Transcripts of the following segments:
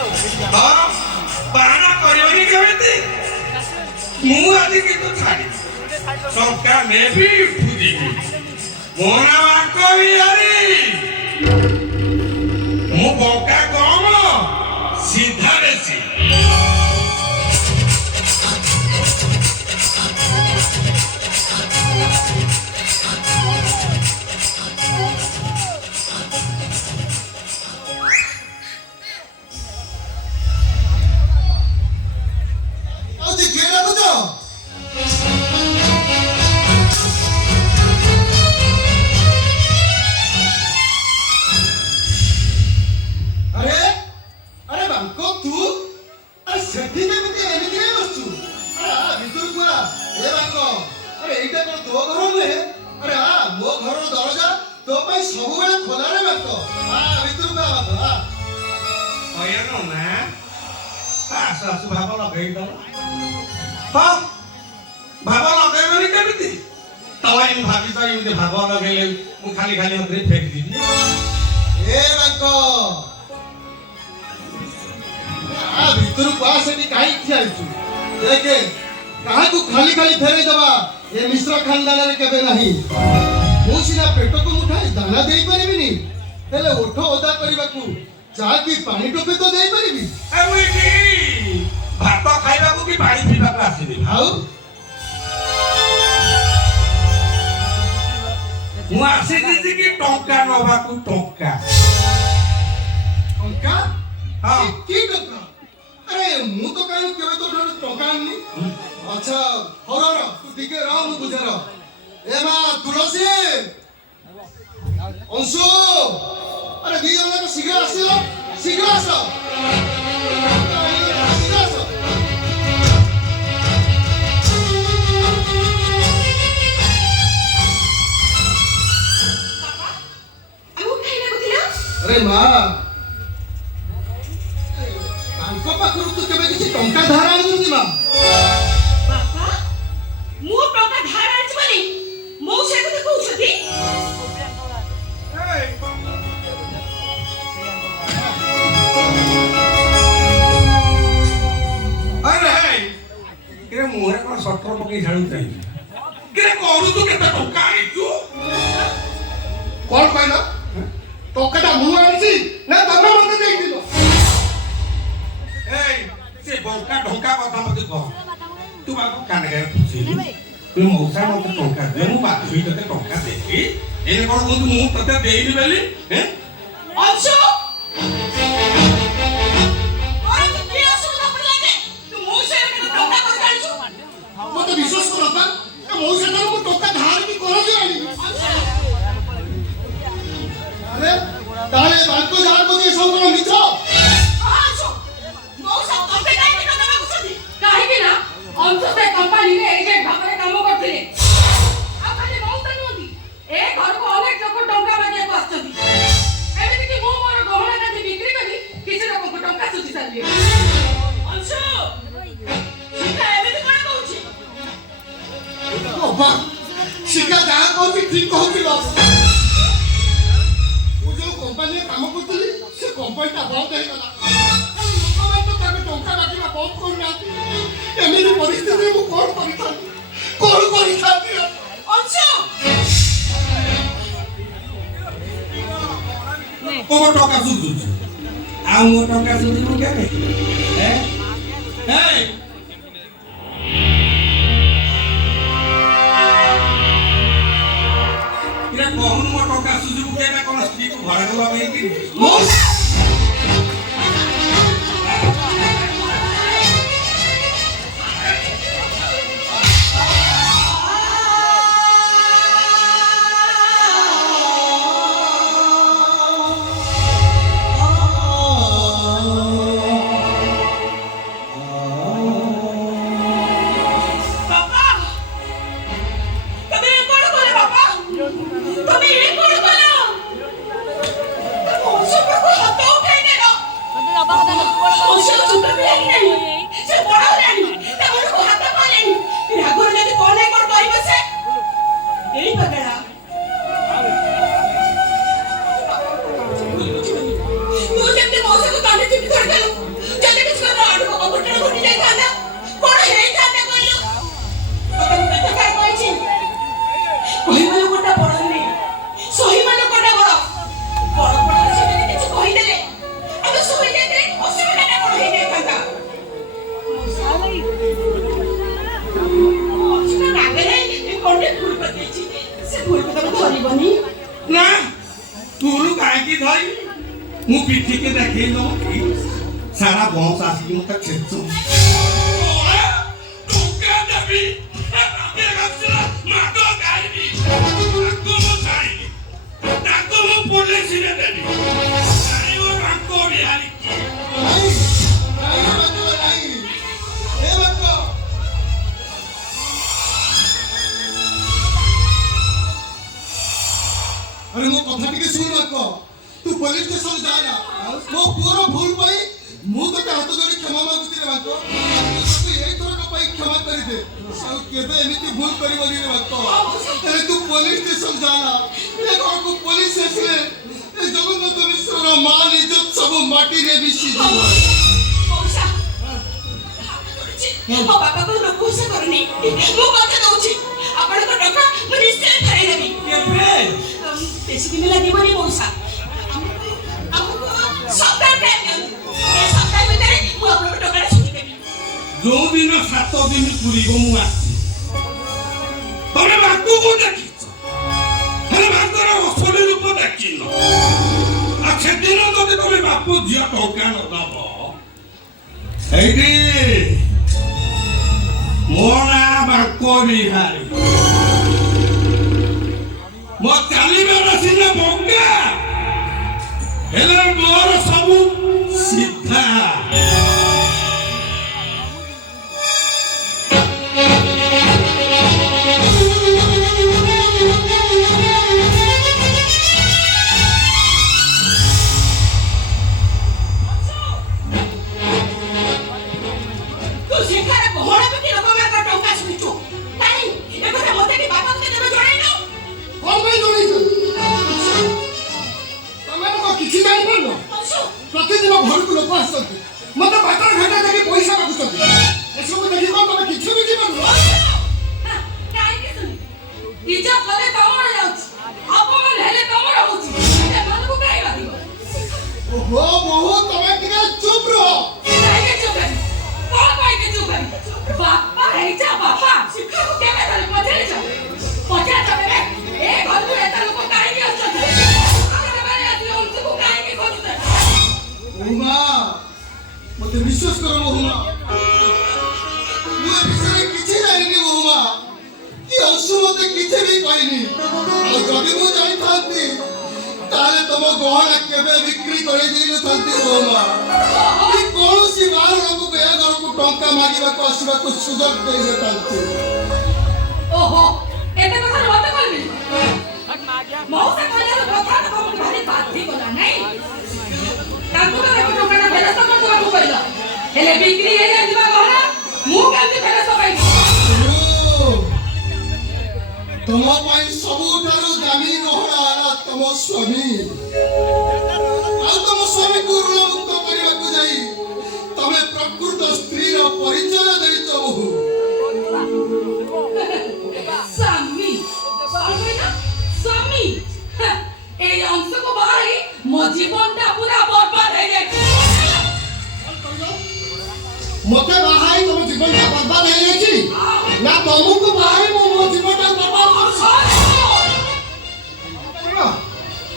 ହଁ ବାହାନା କରିବନି କେମିତି ମୁଁ ଆଜି କିନ୍ତୁ ଛାଡ଼ି ଟଙ୍କା ନେବି ଉଠୁଯିବି ମୋ ନାଁ ଆଙ୍କ ବିହାରୀ ମୁଁ ବଙ୍କା କମ ସିଧା ବେଶୀ खाली खाली अंदर फेंक दीजिए ए रंको आ भीतर को आसे काई थियालछु देखे कहा को खाली खाली फेरे दबा ए मिश्र खानदान रे केबे नाही मो सिना पेट को मुठाई दाना देई परिबिनी हेले ओठो ओदा करबाकू चा की पानी टोपे तो देई परिबी ए मुई की भात खाइबा को की पानी पीबा को आसीबी हाउ ମୁଁ ଆସିଛି କି ଟଙ୍କା ନବାକୁ ଟଙ୍କା ଟଙ୍କା ହଁ କି ଟଙ୍କା ଆରେ ମୁଁ ତ କାଇଁ କେବେ ତ ଟଙ୍କା ଆଣିନି ଆଚ୍ଛା ହରର ତୁ ଟିକେ ରହ ମୁଁ ବୁଝାର ଏ ମା ତୁଳସୀ ଅଂଶୁ ଆରେ ଦି ଜଣ ଶୀଘ୍ର ଆସିଲ ଶୀଘ୍ର ଆସ अरे माँ तांको पाखरु तू केबे किछि टंका धार आनिछु माँ बापा मु टंका धार आनिछु माने मो से कथा कहउछथि अरे हे के मुहे कोन सटर पके झाड़ू चाहि के करू तू केते टंका आनिछु कोन कहला टोकटा मु आनिছি না তবে মতে দেইছিল এই সে বঙ্কা ঢোকা কথা মতে কহ তু বাবু কানে গায় পুছিলি তুই মৌসা মতে টঙ্কা দে মু বাধি ততে টঙ্কা দেবি এনে কোন বন্ধু মু ততে দেইনি বেলি হে অংশু ওরে তু কি অসু না পড়লে তু মৌসা রে টঙ্কা কই জানিছু মতে বিশ্বাস কর বাবা এ মৌসা রে মু টঙ্কা ধার কি করো জানি আরে তাহলে বাক্য যার প্রতি সম্পূর্ণ মিত্র আছো মৌসা তবে কাই কি কথা বুঝছি কাই কি না অন্ততে কোম্পানি রে এই যে ভাবে কাম করଥିଲେ আর খালি মৌসা নদি এ ঘরକୁ অনেক লোক টঙ্কা মাগিয়া আসছতি এমিতি কি মো মোর গহনা কাটি বিক্রি করি কিছু লোক টঙ্কা সুজি সারিয়ে অংশু শিকা এমিতি কোন কହୁଛି বাবা শিকা যা কହୁଛି ঠিক কହୁছিল कंपनी काम करतली से कंपनी ता बहुत है गला लोकमान तो तबे टंका बाकीला बहुत कोन नाती एमिनी परिस्थिति मु कोन करिथाती अंशु को टंका सुझु आ मो टंका सुझु के हे हे इरा कोन मो टंका सुझु के ना कोन स्त्री को घर गला में कि ଧଇ ମୁଁ ପିଠିକି ଦେଖେଇ ଦଉଛି ସାରା ବଂଶ ଆସିକି ମତେ ଖେଚୁ ଟଙ୍କା ଦେବି ମାଦ ଖାଇବି ତାକୁ ମୁଁ ଛାଡ଼ିବି ତାକୁ ମୁଁ ପୋଲିସରେ ଦେବି ଛାଡ଼ିବ ବାଙ୍କ ବିହାରୀ ନାଇଁ ନାଇଁ ବାକ ନାଇଁ ଏ ବାକ अरे मो कथा टिके सुन बाक तू पुलिस स्टेशन जा ना मो पुअर भूल पाई मु तो हाथ जोड़ी क्षमा मागुची रे बाक तू एई थोर का पाई क्षमा करि दे सब केबे एमिति भूल करिबोनी रे बाक अरे तू पुलिस स्टेशन जा ना ए घर को पुलिस आसले ए जगन्नाथ मिश्र रो मान इज्जत सब माटी रे बिसी जीव मौसा ମୋ ବାପାକୁ ରଖୁଛ କରୁନି ମୁଁ କଥା ଦଉଛି ଆପଣଙ୍କ ଟଙ୍କା ମୁଁ ନିଶ୍ଚୟ ଫେରାଇ ଦେବି କେବେ ବେଶୀ ଦିନ ଲାଗିବନି ମଉସା ଆମକୁ ସପ୍ତାହ ଟାଇମ୍ ଦିଅନ୍ତୁ ଏ ସପ୍ତାହ ଭିତରେ ମୁଁ ଆପଣଙ୍କ ଟଙ୍କାଟା ସୁଝିଦେବି ଯୋଉ ଦିନ 7 ଦିନ ପୁରିବ ମୁଁ ଆସିବି ତମେ ବାକୁ ଦେଖିଛ ହେଲେ ବାଙ୍କର ଅସଲି ରୂପ ଦେଖିନ ଆଉ ସେଦିନ ଯଦି ତମେ ବାପୁ ଝିଅ ଟଙ୍କା ନ ଦବ ଏଇଠି ମୋ ନାଁ ବାଙ୍କ ବିହାରୀ ମୋ ଚାଲିବାର ସିନା ବଙ୍କା ହେଲେ ମୋର ସବୁ ସିଧା प्रतिदिन घर को लोक आस मत बाटर घाटा देखिए पैसा मागुଛନ୍ତି एसबू देखि कोन तमे किछु भी जीवन इज्जत कले तमर जाउछ अपमान हेले तमर होउछ ए मनकु काई बादिबो ओहो बहु तमे टिके चुप रहो काई के चुप करी कोन काई के चुप करी बापा हेजा बापा शिक्षा को केमे धरे पछे छ पछे छबे ए घर को एता लोक काई के असत आगे बारे आती उनको काई के खोजत बहुमा मते विश्वास करो बहुमा मु विषय किछि जानिनी बहुमा कि अंशु मते किछि भी कहनी और जदि मु जानि थांती ताले तम गहना केबे बिक्री करे देनु थांती बहुमा कि कोनोसी बार लोक गया घर को टंका मागिबा को आसीबा को सुजग देई न थांती ओहो एते कथा मत कहबी मौसा कहले कथा तो भारी बाधी गला नहीं ताको तो देखो टंका फेरस्त कर देबा को कहला हेले बिक्री हे जाय दिबा गहना मु केमति फेरस्त पाइबी तम पाई सबुठारु दामी गहना आला तम स्वामी आ तम स्वामी को ऋण मुक्त करबा को जाई तमे प्रकृत स्त्री रो परिचय देइछ बहु स्वामी स्वामी ना स्वामी ए अंश को बाहरी मो जीवनटा पूरा बर्बाद हो जाय मते बाहाई तम जीवनटा बर्बाद हो जाई ना तुमको बाहाई मो जीवनटा बर्बाद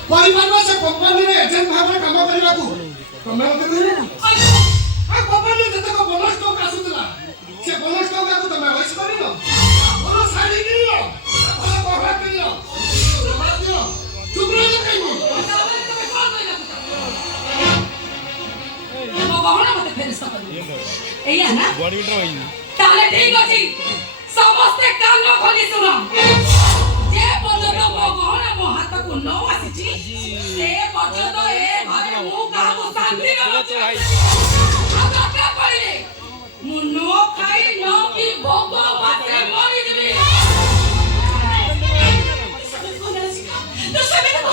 परिवार में से कंपनी रे एजेंट भाव रे काम करबा को तमे मते कहले आ कंपनी जते को बोनस तो आसुतला से बोनस तो का तमे वैस करिनो बोनस साडी किनो भला बहा किनो जवाब दियो चुप रहो कहिनो मो गहना मते फेरस्त कर एया ना ताले ठीक अछि समस्त कान खोली सुनो जे पର୍ଯ୍यন্ত मो गहना मो हाथ को न आसीची से पର୍ଯ୍यନ୍ତ ए घरे मु काहू शांति न भाई आगा का पड़िले मु नो खाई न की भोग बाते मरि जबी तो सबे तो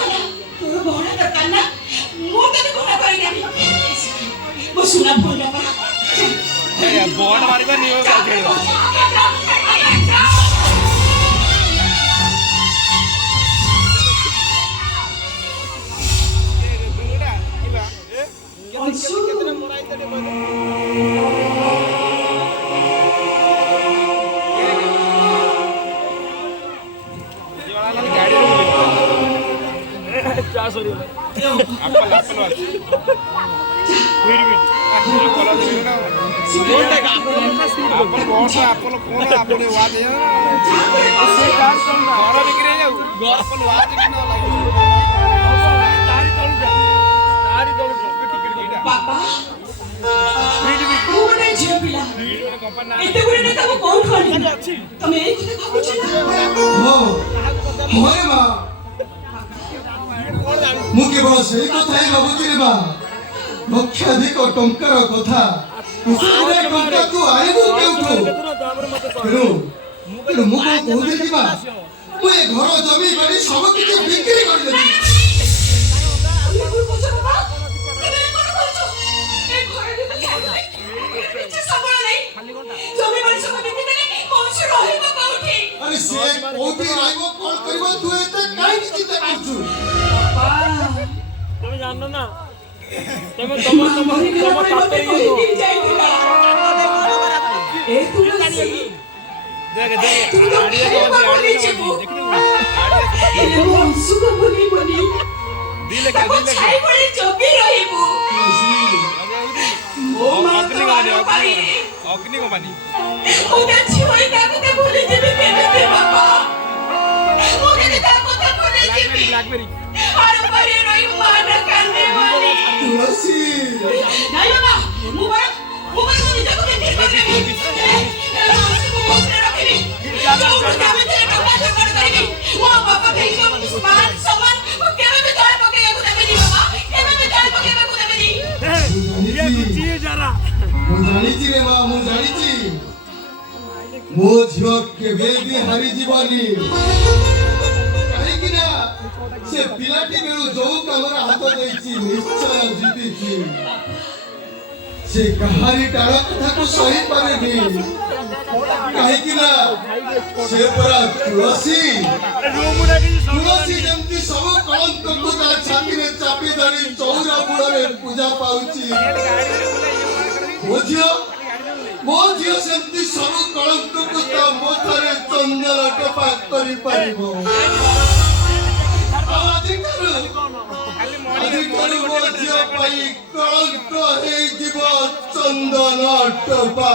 तोर गहना दरकार ना मु तने कोना करि देबी मो सुना भूल बाबा बॉन्ड मारिबा नियो का खेलबा अंशु कितना मोराई तने गाड़ी रे 400 ଆପଲ ଅଛି ଭିଡି ଆପଲ ଅଛି ନା କୋନଟା ଆପଲ ବସ ଆପଲ କୋନ ଆପଲ ୱାଜ ସେ କାର୍ ସମ ଘର ବିକ୍ରି ଯାଉ ଆପଲ ୱାଜ କି ନା ଲାଗି ତାରି ତଳୁ ଟିକେଟ ଦିଟା ବାପା ଭିଡି ମୁଁ ଗୋଟେ ଝିଅ ପିଲା ଏତେ ଗୁଡେ ନେତା ମୁଁ କୋଉଠୁ ଆଣିବି ତମେ ଏଇ କଥା ଭାବୁଛ ନା ହଁ ରେ ମା ମୁଁ କେବଳ ସେଇ କଥା ହିଁ ଭାବୁଛି ରେ ମା ଲକ୍ଷାଧିକ ଟଙ୍କାର କଥା ଏତେ ଟଙ୍କା ତୁ ଆଣିବୁ କେଉଠୁ ତେଣୁ ମୁଁ କଣ କହୁଥିଲି ମା ମୁଁ ଏ ଘର ଜମି ବାଡି ସବୁ କିଛି ବିକ୍ରି କରିଦେବି আরে সে কোটি রাইব কল করিব তুই এতে কাহিনী চিন্তা করছু তুমি জানো না তুমি তোমার তাতে দেখ আড়িয়া দিলে অগ্নি কোম্পানি ব্ল্যাকবেরি তুলসী ମୁଁ ଜାଣିଛି ରେ ମା ମୁଁ ଜାଣିଛି ମୋ ଝିଅ କେବେ ବି ହାରିଯିବନି କାହିଁକି ନା ସେ ପିଲାଟି ବେଳୁ ଯୋଉ କାମରେ ହାତ ଦେଇଛି ନିଶ୍ଚୟ ଜିତିଛି ସେ କାହାରି ଟାଣ କଥାକୁ ସହିପାରେନି କାହିଁକି ନା ସେ ପରା ତୁଳସୀ ଯେମିତି ସବୁ କଳଙ୍କକୁ ତା ଛାତିରେ ଚାପି ଧରି ଚଉରା ମୂଳରେ ପୂଜା ପାଉଛି ମୋ ଝିଅ ସେମିତି ସବୁ କଳଙ୍କକୁ ତା ମଥାରେ ଚନ୍ଦନ ଟୋପା କରିପାରିବ ଆଜିଠାରୁ ମୋ ଝିଅ ପାଇଁ କଳଙ୍କ ହେଇଯିବ ଚନ୍ଦନ ଟୋପା